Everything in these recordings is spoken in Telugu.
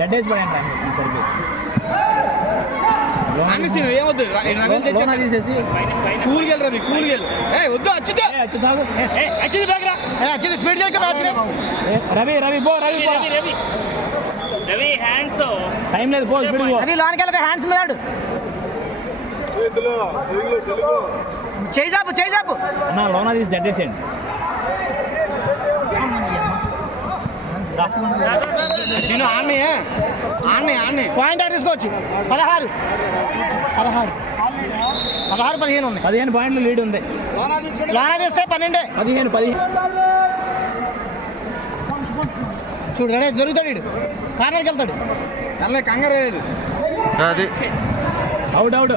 గడ్డేసి పడండి సరిగ్గా ఏమొద్దు తీసేసి కూలికి రవి కూలికి వద్దు అచ్చుతా స్పీడ్ రవి రవి పో రవి రవి రవి హ్యాండ్స్ టైం లేదు పో స్పీడ్ పో రవి లోనికి వెళ్ళక హ్యాండ్స్ మీద చేయి చాపు అన్న లోన తీసి గడ్డేసేయండి పాయింట్ ఆడ తీసుకోవచ్చు 16 15 ఉన్నాయి 15 పాయింట్లు లీడ్ ఉంది లోనా తీస్తే 12 15 చూడు రెడీ దొరుకుతాడు వీడు కార్నర్కి వెళ్తాడు అలా కంగారు అది అవుట్ అవుట్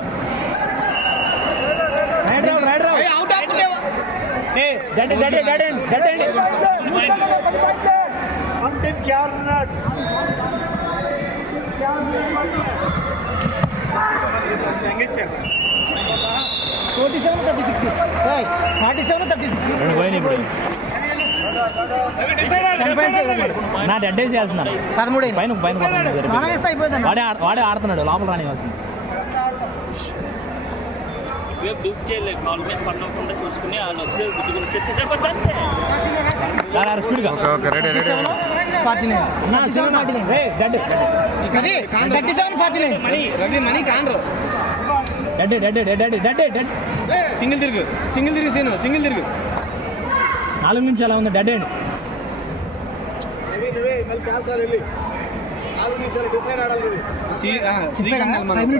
నా డెడ్ చేస్తున్నారు 13 పైన పైన వాడే ఆడుతున్నాడు లోపల రాని డూప్ చేయలేదు కాల్ మీద పడకుండా చూసుకుని వాళ్ళు వచ్చి గుర్తుకుని చర్చేసేపోతే స్పీడ్గా రవి మనీ కాండ్రు సింగిల్ తిరుగు సీను సింగిల్ తిరుగు 4 నిమిషాలు ఉంది డెడ్ అండి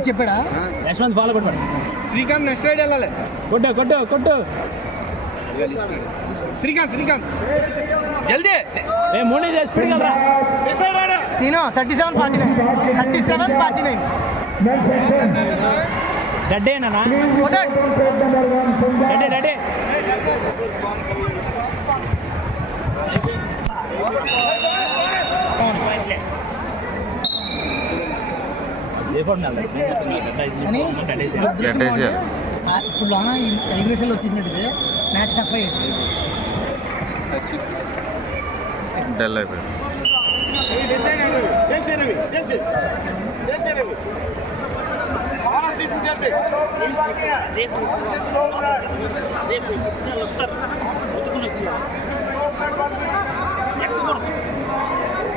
చెప్పాడా యశ్వంత్ ఫాలో కొట్టాడు శ్రీకాంత్ నెక్స్ట్ రైడ్ వెళ్ళాలి కొట్టు శ్రీకాంత్ జల్దీ మూడు స్పీడ్ కదా సీను 37-49 డడ్డేనా డడ్డే ఇప్పుడు లోన 5 నిమిషాలు వచ్చేసినట్టు మ్యాచ్ టఫ్ అయ్యేది డల్ అయిపోయింది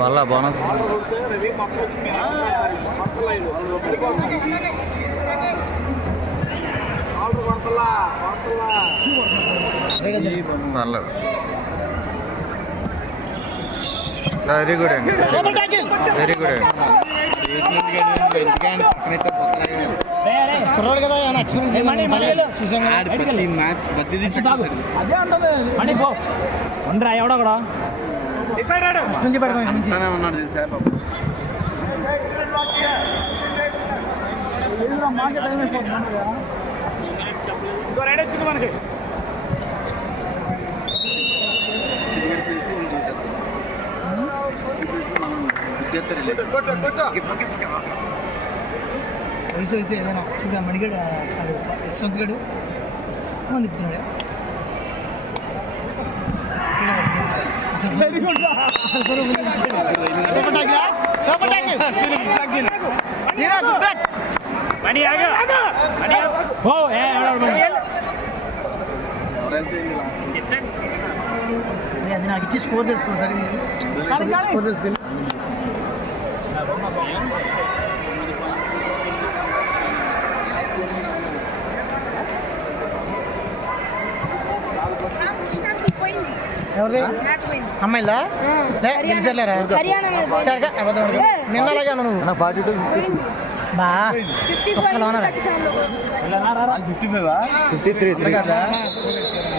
వాళ్ళ బోనస్ వెరీ గుడ్ అండి వెరీ గుడ్ అండి కుర్రాడు కదా ఏమైనా ఉండరా ఎవడో కూడా నుంచి పెడతాం ఇంకో రైడ్ వచ్చింది మనకి వయసు ఏదైనా చూడ మణిగడు యశ్వంత్ గడు తిప్పుతున్నాడు అది నాకు ఇచ్చి స్కోర్ తెలుసుకో సరే స్కోర్ తెలుసుకెళ్ళి ఎవరిది అమ్మాయిలా గెలిచారులేరా సరిగా అబద్ధం నిన్న అలాగే అన్నా నువ్వు 42 బా 53